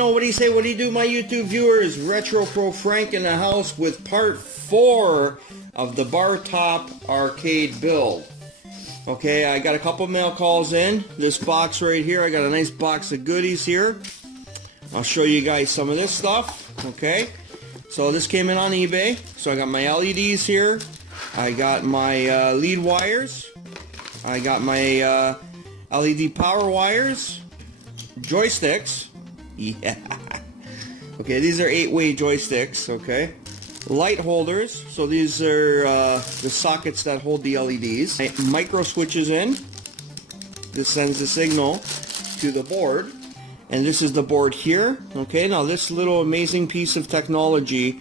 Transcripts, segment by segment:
know, what do you say, what do you do, my YouTube viewers? Retro Pro Frank in the house with part 4 of the BARTOP arcade build. Okay, I got a couple mail calls in. This box right here, I got a nice box of goodies here. I'll show you guys some of this stuff. Okay, so this came in on eBay. So I got my LEDs here. I got my lead wires. I got my LED power wires. Joysticks. Yeah. Okay, these are 8-way joysticks. Okay. Light holders. So these are the sockets that hold the LEDs. Micro switches in. This sends the signal to the board. And this is the board here. Okay, now this little amazing piece of technology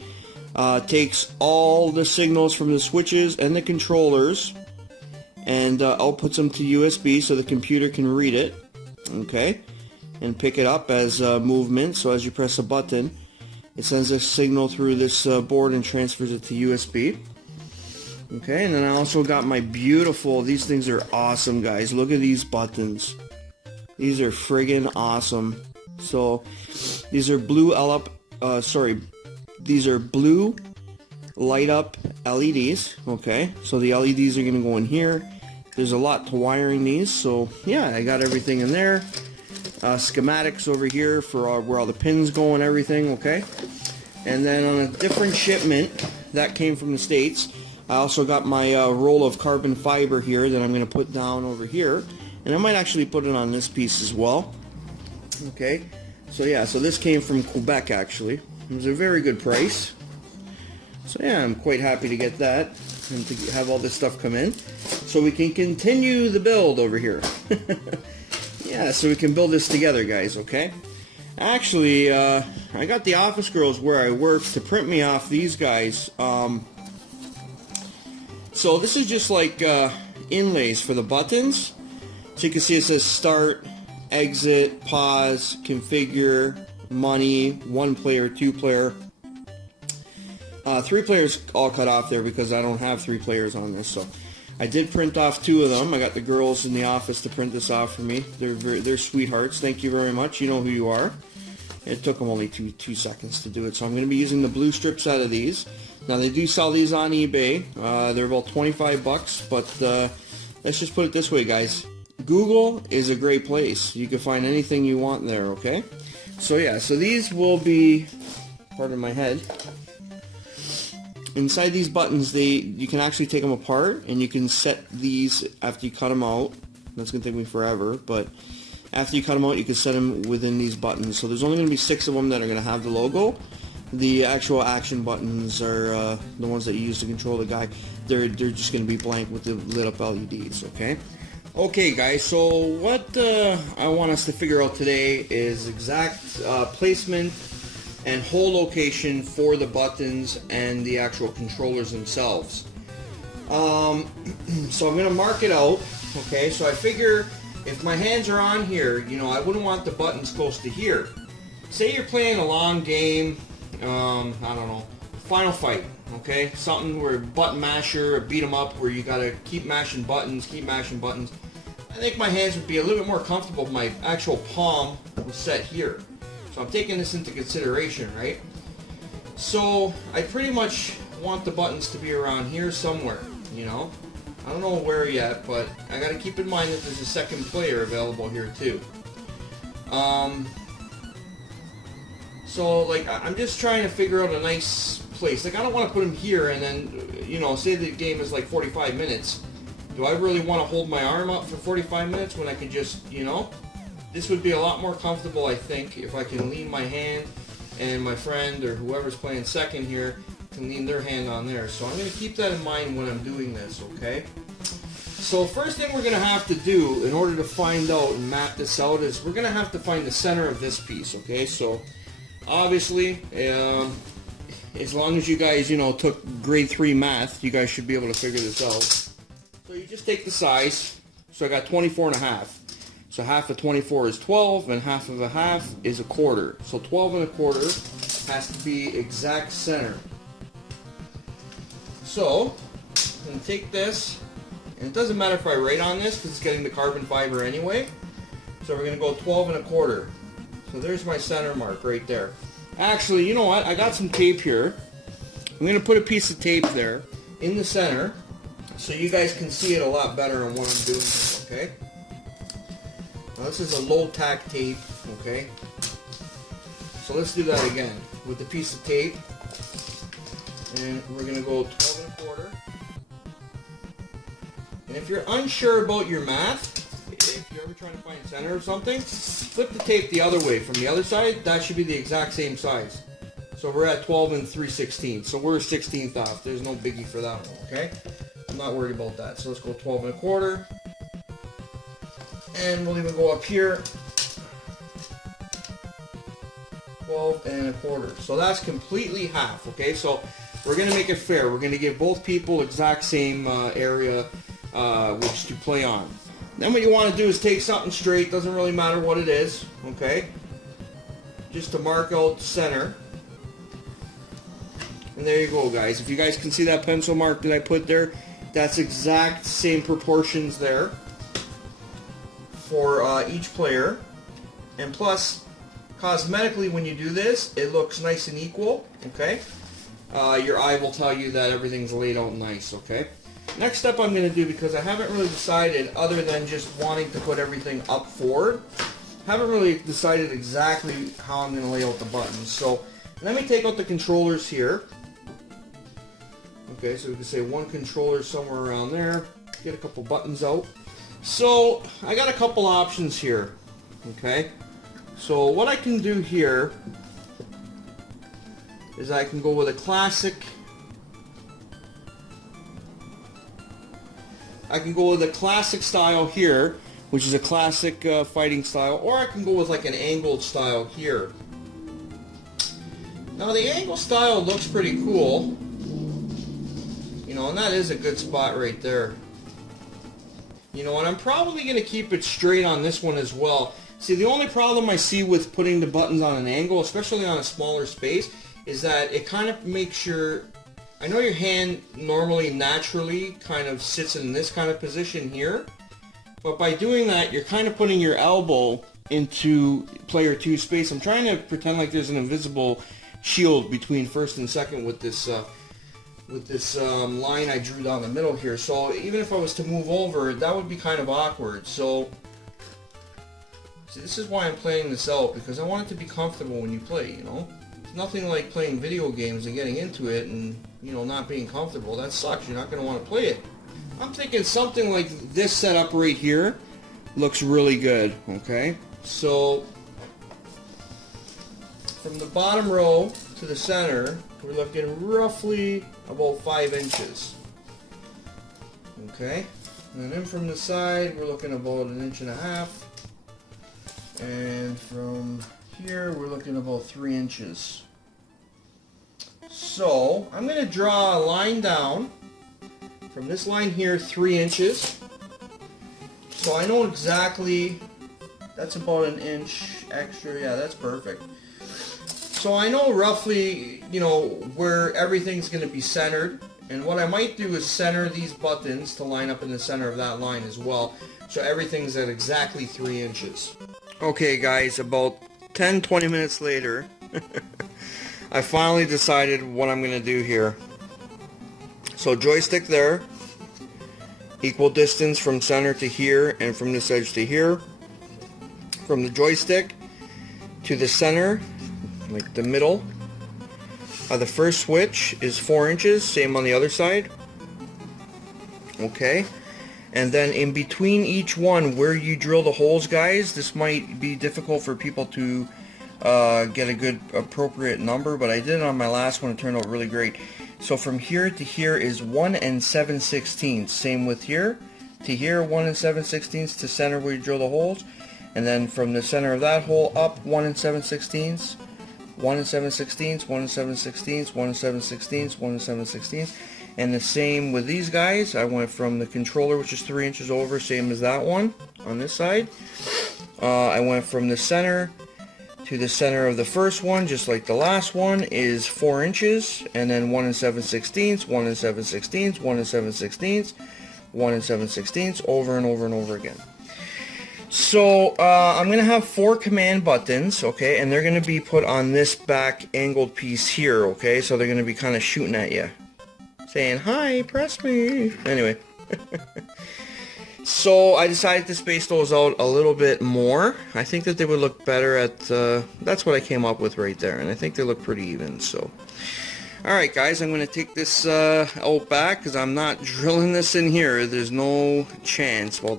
takes all the signals from the switches and the controllers and outputs them to USB so the computer can read it. Okay, and pick it up as movement. So as you press a button, it sends a signal through this board and transfers it to USB. Okay, and then I also got my beautiful, these things are awesome, guys. Look at these buttons. These are friggin' awesome. So these are blue these are blue light up LEDs. Okay, so the LEDs are gonna go in here. There's a lot to wiring these, so yeah, I got everything in there. Schematics over here for where all the pins go and everything. Okay, and then on a different shipment that came from the States, I also got my roll of carbon fiber here that I'm gonna put down over here. And I might actually put it on this piece as well. Okay, so yeah, so this came from Quebec actually. It was a very good price. So yeah, I'm quite happy to get that and to have all this stuff come in. So we can continue the build over here. Yeah, so we can build this together, guys, okay? Actually, I got the office girls where I work to print me off these guys. So this is just like inlays for the buttons. So you can see it says start, exit, pause, configure, money, 1 player, 2 player. 3 players all cut off there because I don't have 3 players on this. So I did print off 2 of them. I got the girls in the office to print this off for me. They're sweethearts. Thank you very much. You know who you are. It took them only two seconds to do it. So I'm going to be using the blue strips out of these. Now they do sell these on eBay. They're about 25 bucks, but let's just put it this way, guys. Google is a great place. You can find anything you want there, okay? So yeah, so these will be, pardon my head, inside these buttons, you can actually take them apart and you can set these after you cut them out. That's going to take me forever, but after you cut them out, you can set them within these buttons. So there's only going to be 6 of them that are going to have the logo. The actual action buttons are the ones that you use to control the guy. They're just going to be blank with the lit up LEDs, okay? Okay guys, so what I want us to figure out today is exact placement and hole location for the buttons and the actual controllers themselves. So I'm going to mark it out, okay? So I figure if my hands are on here, you know, I wouldn't want the buttons close to here. Say you're playing a long game, I don't know, Final Fight, okay? Something where button masher or beat 'em up where you gotta keep mashing buttons. I think my hands would be a little bit more comfortable if my actual palm was set here. So I'm taking this into consideration, right? So I pretty much want the buttons to be around here somewhere, you know? I don't know where yet, but I gotta keep in mind that there's a second player available here too. So like I'm just trying to figure out a nice place. Like I don't want to put them here and then, you know, say the game is like 45 minutes. Do I really want to hold my arm up for 45 minutes when I could just, you know? This would be a lot more comfortable, I think, if I can lean my hand and my friend or whoever's playing second here can lean their hand on there. So I'm going to keep that in mind when I'm doing this, okay? So first thing we're going to have to do in order to find out and map this out is we're going to have to find the center of this piece, okay? So obviously, as long as you guys, you know, took grade 3 math, you guys should be able to figure this out. So you just take the size. So I got 24.5. So half of 24 is 12, and half of a half is a quarter. So 12.25 has to be exact center. So I'm going to take this, and it doesn't matter if I write on this because it's getting the carbon fiber anyway. So we're going to go 12.25. So there's my center mark right there. Actually, you know what? I got some tape here. I'm going to put a piece of tape there in the center so you guys can see it a lot better on what I'm doing here, okay? Now this is a low tack tape, okay? So let's do that again with the piece of tape. And we're going to go 12 1/4. And if you're unsure about your math, if you're ever trying to find center or something, flip the tape the other way. From the other side, that should be the exact same size. So we're at 12 3/16. So we're a 16th off. There's no biggie for that one, okay? I'm not worried about that. So let's go 12 1/4. And we'll even go up here. 12 1/4. So that's completely half, okay? So we're going to make it fair. We're going to give both people exact same area which to play on. Then what you want to do is take something straight, doesn't really matter what it is, okay? Just to mark out the center. And there you go, guys. If you guys can see that pencil mark that I put there, that's exact same proportions there for each player. And plus, cosmetically, when you do this, it looks nice and equal, okay? Your eye will tell you that everything's laid out nice, okay? Next step I'm going to do, because I haven't really decided, other than just wanting to put everything up forward, haven't really decided exactly how I'm going to lay out the buttons. So let me take out the controllers here. Okay, so we can say one controller somewhere around there. Get a couple buttons out. So I got a couple options here. Okay, so what I can do here is I can go with a classic. I can go with a classic style here, which is a classic fighting style, or I can go with like an angled style here. Now the angled style looks pretty cool, you know, and that is a good spot right there. You know, and I'm probably going to keep it straight on this one as well. See, the only problem I see with putting the buttons on an angle, especially on a smaller space, is that it kind of makes your... I know your hand normally, naturally, kind of sits in this kind of position here, but by doing that, you're kind of putting your elbow into player 2 space. I'm trying to pretend like there's an invisible shield between first and second with this line I drew down the middle here. So even if I was to move over, that would be kind of awkward. So see, this is why I'm playing this out, because I want it to be comfortable when you play, you know. It's nothing like playing video games and getting into it and, you know, not being comfortable. That sucks. You're not going to want to play it. I'm thinking something like this setup right here looks really good, okay? So from the bottom row to the center, we're looking roughly about 5 inches. Okay? And then from the side, we're looking about 1.5 inches. And from here, we're looking about 3 inches. So I'm going to draw a line down from this line here, 3 inches. So I know exactly, that's about 1 inch extra. Yeah, that's perfect. So I know roughly, you know, where everything's going to be centered. And what I might do is center these buttons to line up in the center of that line as well. So everything's at exactly 3 inches. Okay guys, about 10-20 minutes later, I finally decided what I'm going to do here. So joystick there, equal distance from center to here and from this edge to here. From the joystick to the center, like the middle of the first switch, is 4 inches, same on the other side. Okay. And then in between each one, where you drill the holes, guys, this might be difficult for people to get a good appropriate number, but I did it on my last one. It turned out really great. So from here to here is 1 7/16. Same with here to here, 1 7/16 to center where you drill the holes, and then from the center of that hole up 1 7/16, 1 7/16, 1 7/16, 1 7/16, 1 7/16. And the same with these guys. I went from the controller, which is 3 inches over, same as that one on this side. I went from the center to the center of the first one, just like the last one, is 4 inches. And then 1 7/16, 1 7/16, 1 7/16, 1 7/16, over and over and over again. So I'm going to have 4 command buttons, okay, and they're going to be put on this back angled piece here, okay, so they're going to be kind of shooting at you, saying, hi, press me. Anyway. So I decided to space those out a little bit more. I think that they would look better at, that's what I came up with right there, and I think they look pretty even, so. Alright guys, I'm going to take this out back, because I'm not drilling this in here. There's no chance. Well,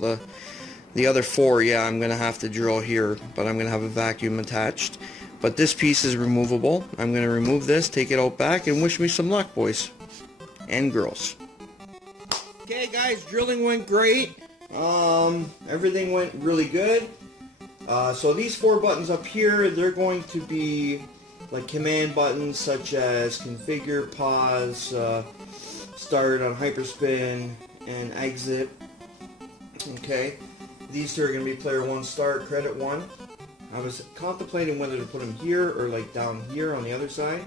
the other 4, yeah, I'm going to have to drill here, but I'm going to have a vacuum attached. But this piece is removable. I'm going to remove this, take it out back, and wish me some luck, boys and girls. Okay guys, drilling went great. Everything went really good. So these 4 buttons up here, they're going to be like command buttons such as configure, pause, start on hyperspin, and exit. Okay, these 2 are going to be player 1 start, credit 1. I was contemplating whether to put them here or like down here on the other side.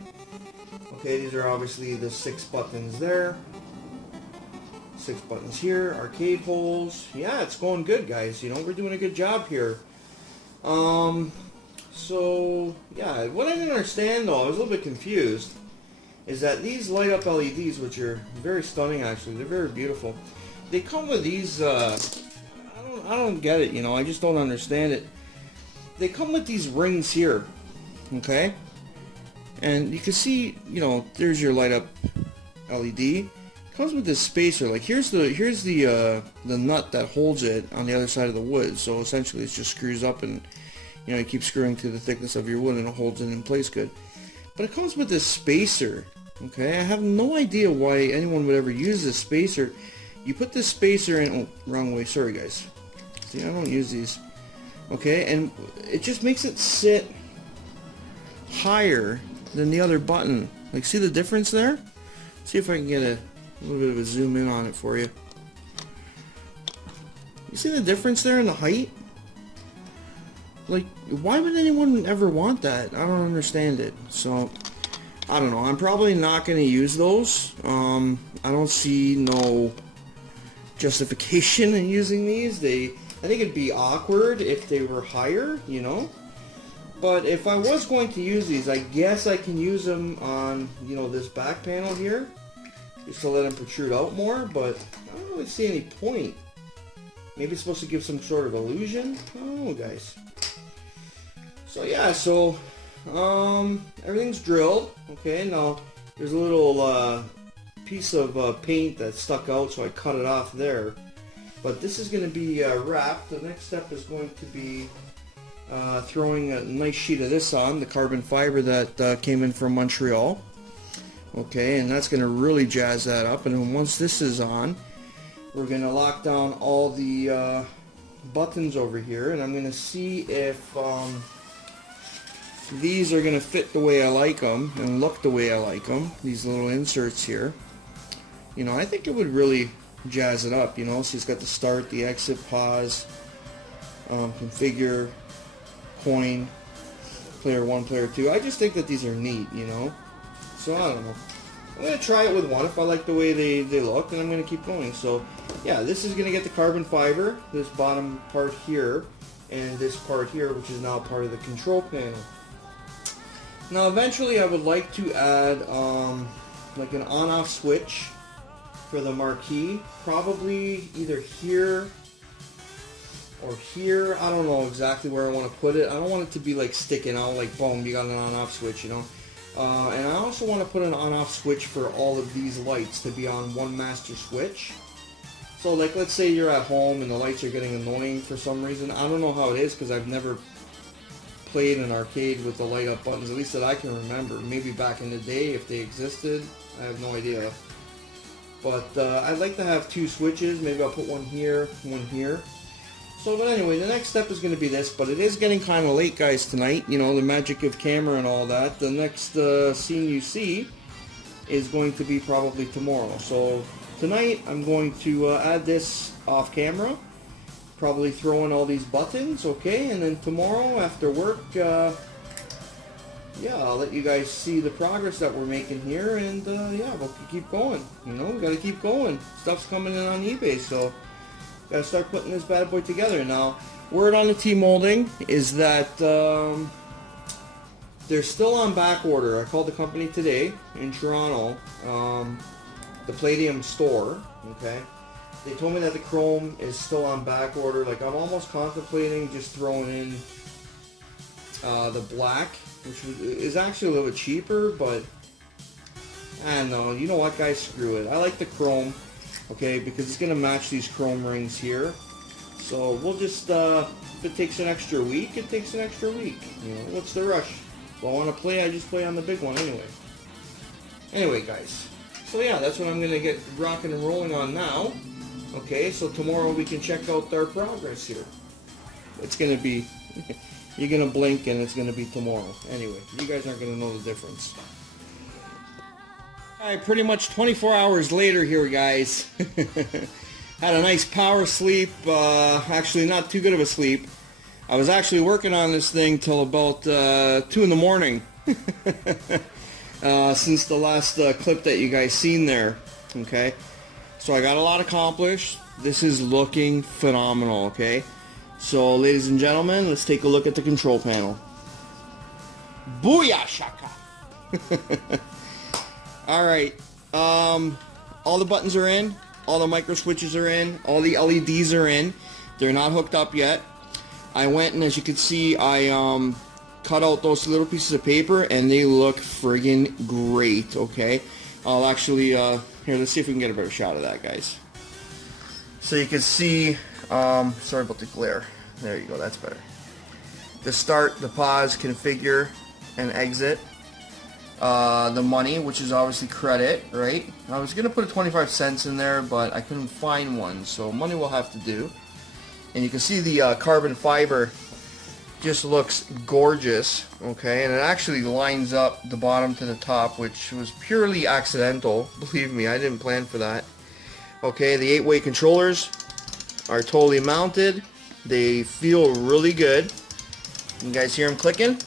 Okay, these are obviously the 6 buttons there. 6 buttons here, arcade holes. Yeah, it's going good, guys. You know, we're doing a good job here. So, yeah, what I didn't understand, though, I was a little bit confused, is that these light up LEDs, which are very stunning, actually, they're very beautiful. They come with these, I don't get it, you know, I just don't understand it. They come with these rings here, okay? And you can see, you know, there's your light up LED. Comes with this spacer. Like here's the nut that holds it on the other side of the wood. So essentially, it just screws up, and you know you keep screwing to the thickness of your wood, and it holds it in place good. But it comes with this spacer. Okay, I have no idea why anyone would ever use this spacer. You put this spacer in. Oh, wrong way. Sorry, guys. See, I don't use these. Okay, and it just makes it sit higher than the other button. Like, see the difference there? See if I can get a little bit of a zoom in on it for you. You see the difference there in the height? Like, why would anyone ever want that? I don't understand it. So, I don't know. I'm probably not going to use those. I don't see no justification in using these. I think it'd be awkward if they were higher, you know? But if I was going to use these, I guess I can use them on, you know, this back panel here, just to let them protrude out more, but I don't really see any point. Maybe it's supposed to give some sort of illusion? I don't know, guys. So yeah, so everything's drilled. Okay, now there's a little piece of paint that stuck out, so I cut it off there. But this is going to be wrapped. The next step is going to be throwing a nice sheet of this on, the carbon fiber that came in from Montreal. Okay, and that's going to really jazz that up. And then once this is on, we're going to lock down all the buttons over here, and I'm going to see if these are going to fit the way I like them and look the way I like them, these little inserts here. You know, I think it would really jazz it up, you know. So it's got the start, the exit, pause, configure, coin, player 1, player 2. I just think that these are neat, you know. So I don't know. I'm going to try it with one. If I like the way they look, then I'm going to keep going. So yeah, this is going to get the carbon fiber, this bottom part here, and this part here, which is now part of the control panel. Now eventually I would like to add like an on-off switch for the marquee, probably either here or here. I don't know exactly where I want to put it. I don't want it to be like sticking out, like boom, you got an on-off switch, you know. And I also want to put an on-off switch for all of these lights to be on one master switch. So like, let's say you're at home and the lights are getting annoying for some reason. I don't know how it is because I've never played an arcade with the light up buttons, at least that I can remember. Maybe back in the day if they existed, I have no idea. But I'd like to have 2 switches. Maybe I'll put one here, one here. So, but anyway, the next step is going to be this, but it is getting kind of late, guys, tonight. You know, the magic of camera and all that. The next scene you see is going to be probably tomorrow. So, tonight I'm going to add this off camera. Probably throw in all these buttons, okay? And then tomorrow after work, yeah, I'll let you guys see the progress that we're making here. And, yeah, we'll keep going. You know, we got to keep going. Stuff's coming in on eBay, so... Gotta start putting this bad boy together. Now, word on the T-molding is that they're still on back order. I called the company today in Toronto, the Palladium store, okay? They told me that the chrome is still on back order. Like, I'm almost contemplating just throwing in the black, which is actually a little bit cheaper, but I don't know. You know what, guys? Screw it. I like the chrome, okay, because it's going to match these chrome rings here. So we'll just, if it takes an extra week, it takes an extra week. You know, what's the rush? If I want to play, I just play on the big one anyway. Anyway, guys. So yeah, that's what I'm going to get rocking and rolling on now. Okay, so tomorrow we can check out our progress here. It's going to be, you're going to blink and it's going to be tomorrow. Anyway, you guys aren't going to know the difference. Alright, pretty much 24 hours later here, guys. Had a nice power sleep. Actually, not too good of a sleep. I was actually working on this thing till about 2 in the morning. Since the last clip that you guys seen there. Okay. So I got a lot accomplished. This is looking phenomenal, okay? So, ladies and gentlemen, let's take a look at the control panel. Booyah shaka! Alright, all the buttons are in, all the micro switches are in, all the LEDs are in. They're not hooked up yet. I went and, as you can see, I cut out those little pieces of paper and they look friggin' great, okay? I'll actually, here, let's see if we can get a better shot of that, guys. So you can see, sorry about the glare. There you go, that's better. The start, the pause, configure, and exit. The money, which is obviously credit, right? I was going to put a 25 cents in there, but I couldn't find one, so money will have to do. And you can see the carbon fiber just looks gorgeous, okay? And it actually lines up the bottom to the top, which was purely accidental. Believe me, I didn't plan for that. Okay, the 8-way controllers are totally mounted. They feel really good. You guys hear them clicking?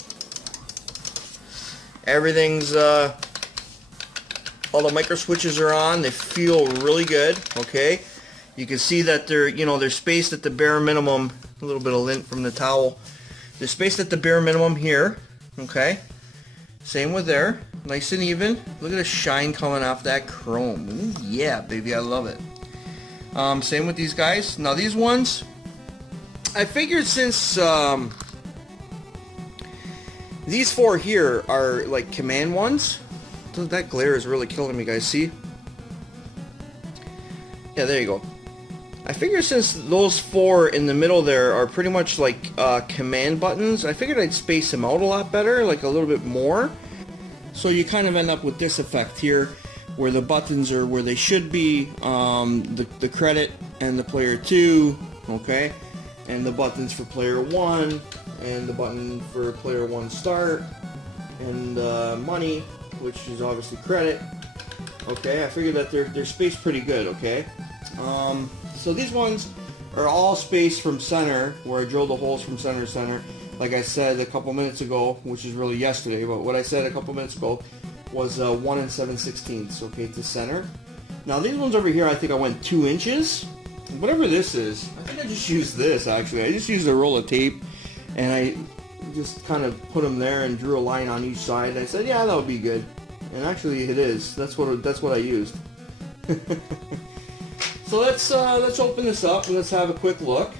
Everything's, all the micro switches are on. They feel really good, okay? You can see that they're, you know, they're spaced at the bare minimum. A little bit of lint from the towel. They're spaced at the bare minimum here, okay? Same with there, nice and even. Look at the shine coming off that chrome. Ooh, yeah, baby, I love it. Same with these guys. Now these ones, I figured since these four here are like command ones. That glare is really killing me, guys. See? Yeah, there you go. I figure since those four in the middle there are pretty much like command buttons, I figured I'd space them out a lot better, like a little bit more. So you kind of end up with this effect here, where the buttons are where they should be, the credit and the player 2, okay, and the buttons for player 1, and the button for player 1 start, and money, which is obviously credit. Okay, I figured that they're spaced pretty good, okay. So these ones are all spaced from center, where I drilled the holes from center to center. Like I said a couple minutes ago, which is really yesterday, but what I said a couple minutes ago was 1 7/16, okay, to center. Now these ones over here, I think I went 2 inches. Whatever this is, I think I just used this actually. I just used a roll of tape, and I just kind of put them there and drew a line on each side. And I said, yeah, that would be good. And actually, it is. That's what I used. So let's open this up and let's have a quick look.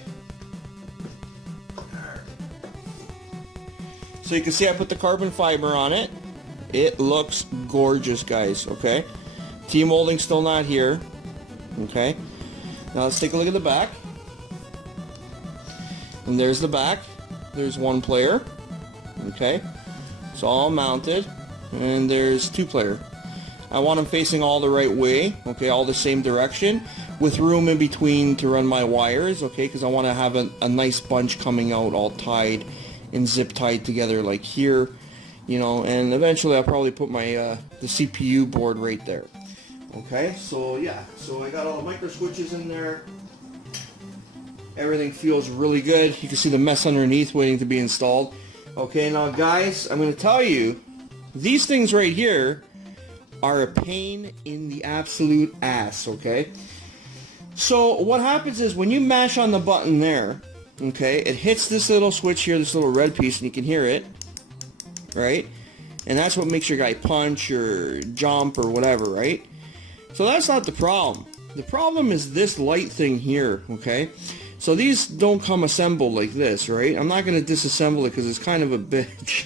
So you can see I put the carbon fiber on it. It looks gorgeous, guys, okay? T-molding still not here, okay? Now let's take a look at the back. And there's the back. There's 1 player, okay? It's all mounted. And there's 2 player. I want them facing all the right way, okay, all the same direction, with room in between to run my wires, okay, because I want to have a nice bunch coming out all tied and zip tied together like here, you know, and eventually I'll probably put my the CPU board right there. Okay, so yeah, so I got all the micro switches in there. Everything feels really good. You can see the mess underneath waiting to be installed. Okay, now guys, I'm going to tell you, these things right here are a pain in the absolute ass, okay? So what happens is when you mash on the button there, okay, it hits this little switch here, this little red piece, and you can hear it, right? And that's what makes your guy punch or jump or whatever, right? So that's not the problem. The problem is this light thing here, okay? So these don't come assembled like this, right? I'm not going to disassemble it because it's kind of a bitch.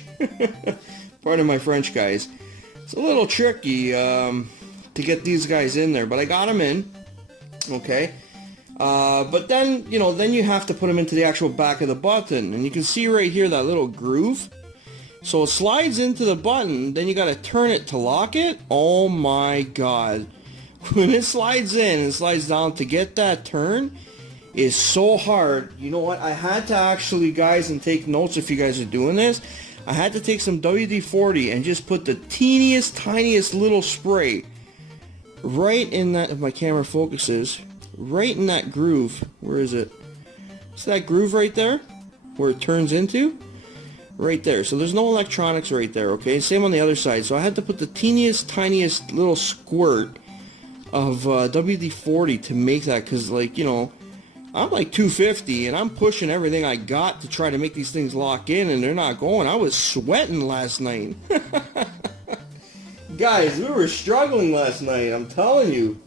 Pardon my French, guys. It's a little tricky to get these guys in there, but I got them in, okay? But then, you know, then you have to put them into the actual back of the button, and you can see right here that little groove. So it slides into the button, then you got to turn it to lock it. Oh my God. When it slides in and slides down, to get that turn is so hard. You know what? I had to actually, guys, and take notes if you guys are doing this, I had to take some WD-40 and just put the teeniest, tiniest little spray right in that, if my camera focuses, right in that groove. Where is it? See that groove right there? Where it turns into? Right there. So there's no electronics right there, okay? Same on the other side. So I had to put the teeniest, tiniest little squirt of WD-40 to make that, because, like, you know, I'm like 250 and I'm pushing everything I got to try to make these things lock in, and they're not going. I was sweating last night. Guys, we were struggling last night, I'm telling you.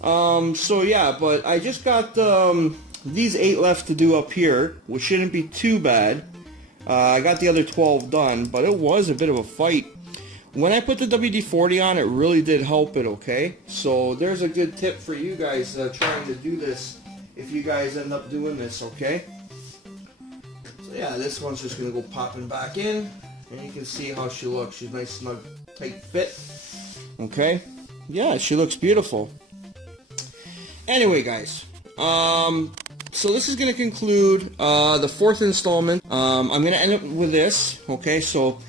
So yeah, but I just got these 8 left to do up here, which shouldn't be too bad. I got the other 12 done, but it was a bit of a fight. When I put the WD-40 on, it really did help it, okay? So there's a good tip for you guys trying to do this, if you guys end up doing this, okay? So yeah, this one's just going to go popping back in, and you can see how she looks. She's nice, snug, tight fit, okay? Yeah, she looks beautiful. Anyway, guys, so this is going to conclude the 4th installment. I'm going to end up with this, okay? So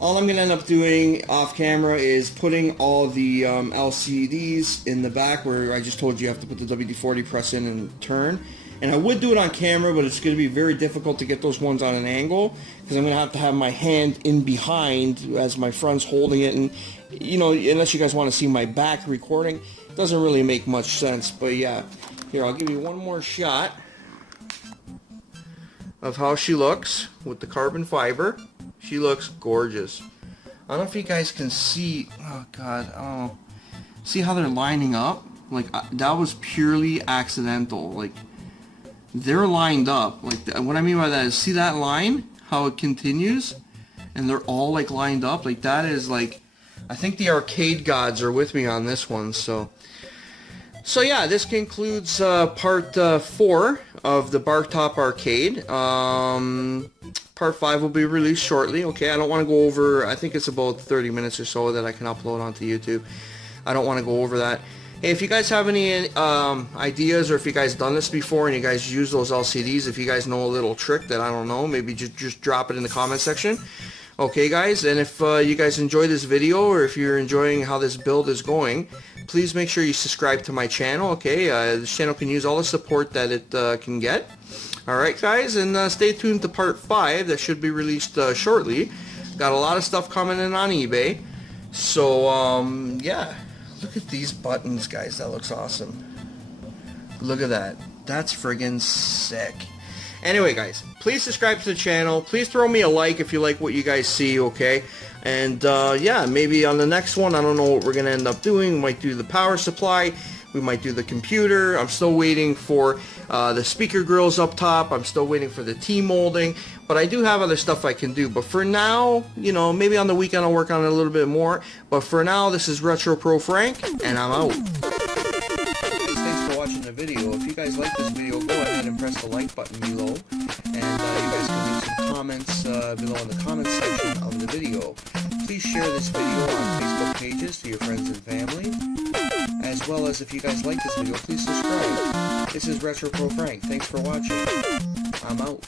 all I'm going to end up doing off camera is putting all the LCDs in the back where I just told you have to put the WD-40, press in and turn. And I would do it on camera, but it's going to be very difficult to get those ones on an angle because I'm going to have my hand in behind as my friend's holding it. And, you know, unless you guys want to see my back recording, it doesn't really make much sense. But yeah, here, I'll give you one more shot of how she looks with the carbon fiber. She looks gorgeous. I don't know if you guys can see. Oh God, oh, see how they're lining up? Like that was purely accidental. Like they're lined up. Like what I mean by that is, see that line? How it continues, and they're all like lined up. Like that is like, I think the arcade gods are with me on this one. So yeah, this concludes part 4 of the BARTOP arcade. Part 5 will be released shortly, okay? I don't want to go over, I think it's about 30 minutes or so that I can upload onto YouTube. I don't want to go over that. Hey, if you guys have any ideas, or if you guys done this before and you guys use those LCDs, if you guys know a little trick that I don't know, maybe just drop it in the comment section. Okay, guys, and if you guys enjoy this video, or if you're enjoying how this build is going, please make sure you subscribe to my channel, okay? This channel can use all the support that it can get. Alright, guys, and stay tuned to part 5 that should be released shortly. Got a lot of stuff coming in on eBay. So, yeah. Look at these buttons, guys. That looks awesome. Look at that. That's friggin' sick. Anyway, guys, please subscribe to the channel. Please throw me a like if you like what you guys see, okay? And, yeah, maybe on the next one, I don't know what we're going to end up doing. We might do the power supply. We might do the computer. I'm still waiting for the speaker grills up top. I'm still waiting for the T-molding. But I do have other stuff I can do. But for now, you know, maybe on the weekend I'll work on it a little bit more. But for now, this is Retro Pro Frank, and I'm out. Thanks for watching the video. If you guys like this video, go ahead and press the like button below. And you guys can leave some comments below in the comments section of the video. Please share this video on Facebook pages to your friends and family. As well as, if you guys like this video, please subscribe. This is Retro Pro Frank. Thanks for watching. I'm out.